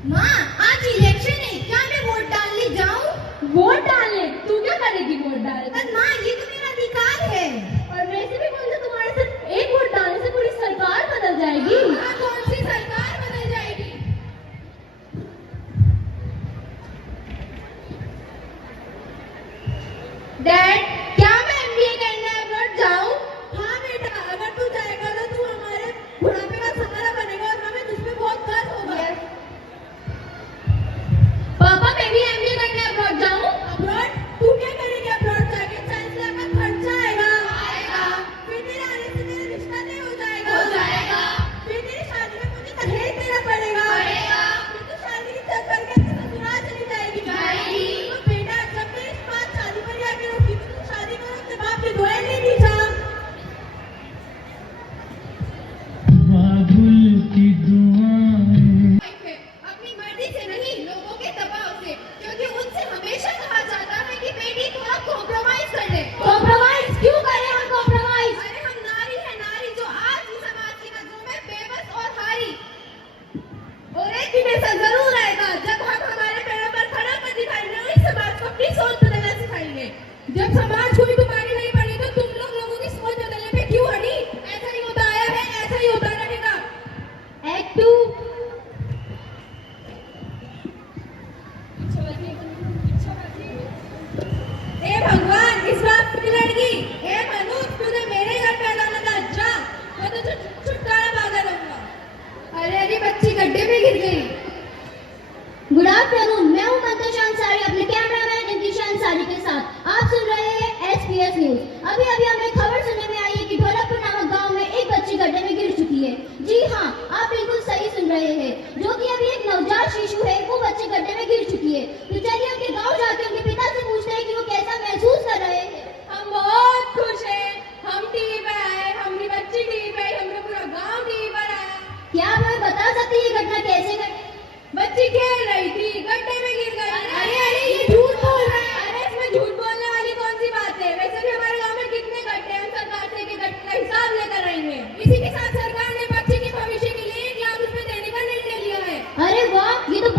माँ, आज इलेक्शन है, क्या मैं वोट डालने जाऊँ? वोट डालने? तू क्या करेगी वोट डाल? पर माँ, ये तो मेरा अधिकार है। और वैसे भी कौन सा तुम्हारे सिर्फ एक वोट डालने से पूरी सरकार बदल जाएगी? हाँ, कौन सी सरकार बदल जाएगी? डैड, क्या मैं एमबीए करने अब्रॉड जाऊँ? हाँ बेटा, अगर तू जाएगा तो तू हमारे बुढ़ापे का सहारा बनेगा और हमें तुझ पे बहुत गर्व होगा। पापा, मैं भी एमबीए करने अब्रॉड जाऊँ? अब्रॉड? तू क्या करेगी अब्रॉड जाके? चांसलर का खर्चा आएगा। फिर तेरे आने से तेरा रिश्ता नहीं हो जाएगा। फिर तेरी शादी में मुझे दहेज देना पड़ेगा। फिर तू शादी की चक्कर के अपने ससुराल चली जाएगी। तो बेटा, जब तेरी माँ शादी पर आके रुकी तो तू शादी करो अपने बाप की दुआएं ले ली जा। अपनी मर्जी से नहीं, लोगों के दबाव से, क्योंकि उनसे हमेशा कहा जाता है कि बेटी थोड़ा कॉम्प्रोमाइज कर ले। कॉम्प्रोमाइज क्यों करें हम कॉम्प्रोमाइज? अरे हम नारी है, नारी जो आज भी समाज की नजरों में बेबस और हारी। और एक दिन ऐसा जरूर आएगा जब हम हमारे पैरों पर खड़ा कर दिखाएंगे और इस समाज को अपनी सोच बदलना सिखाएंगे। जब समाज को भी तुम्हारी नहीं पड़ी तो तुम लोगों की सोच बदलने पे क्यों अड़ी? ऐसा ही होता आया है, ऐसा ही होता रहेगा। एक्ट 2। ए भगवान, इस बात की लड़की, ए मनुष्य, तुझे मेरे घर पे लाना था, जा, मैं तुझे छुटकारा मांगा दूंगा। अरे बच्ची गड्ढे में गिर गई। गुड आफ्टरनून, मैं हूं मंतशा अंसारी अपने कैमरामैन इंतिशा अंसारी के साथ। आप सुन रहे हैं एसपीएस न्यूज। अभी हमें खबर सुनने में आई है कि ढोलकपुर नामक गांव में एक बच्ची गड्ढे में गिर चुकी है। जी हाँ, आप बिल्कुल सही सुन रहे हैं, जो कि अभी एक नवजात शिशु है, वो बच्ची गड्ढे में गिर चुकी है। तो चलिए उनके गाँव जाके उनके पिता से पूछते हैं कि वो कैसा महसूस कर रहे हैं। हम बहुत खुश हैं, हम टीवी पर आए, हमारी बच्ची टीवी पर आई, हमने पूरा गांव टीवी पर आया। क्या आप हमें बता सकते हैं ये घटना कैसे घटी? बच्ची खेल रही थी, गड्ढे में गिर गई। अरे ये झूठ बोल रहे हैं। अरे इसमें झूठ बोलने वाली कौन सी बात है? वैसे भी हमारे गांव में कितने गड्ढे हैं, हम सरकार से के गड्ढे का हिसाब लेकर आएंगे। इसी के साथ सरकार ने बच्चे के भविष्य के लिए 1 लाख रुपए देने का निर्णय लिया है। अरे वाह, ये तो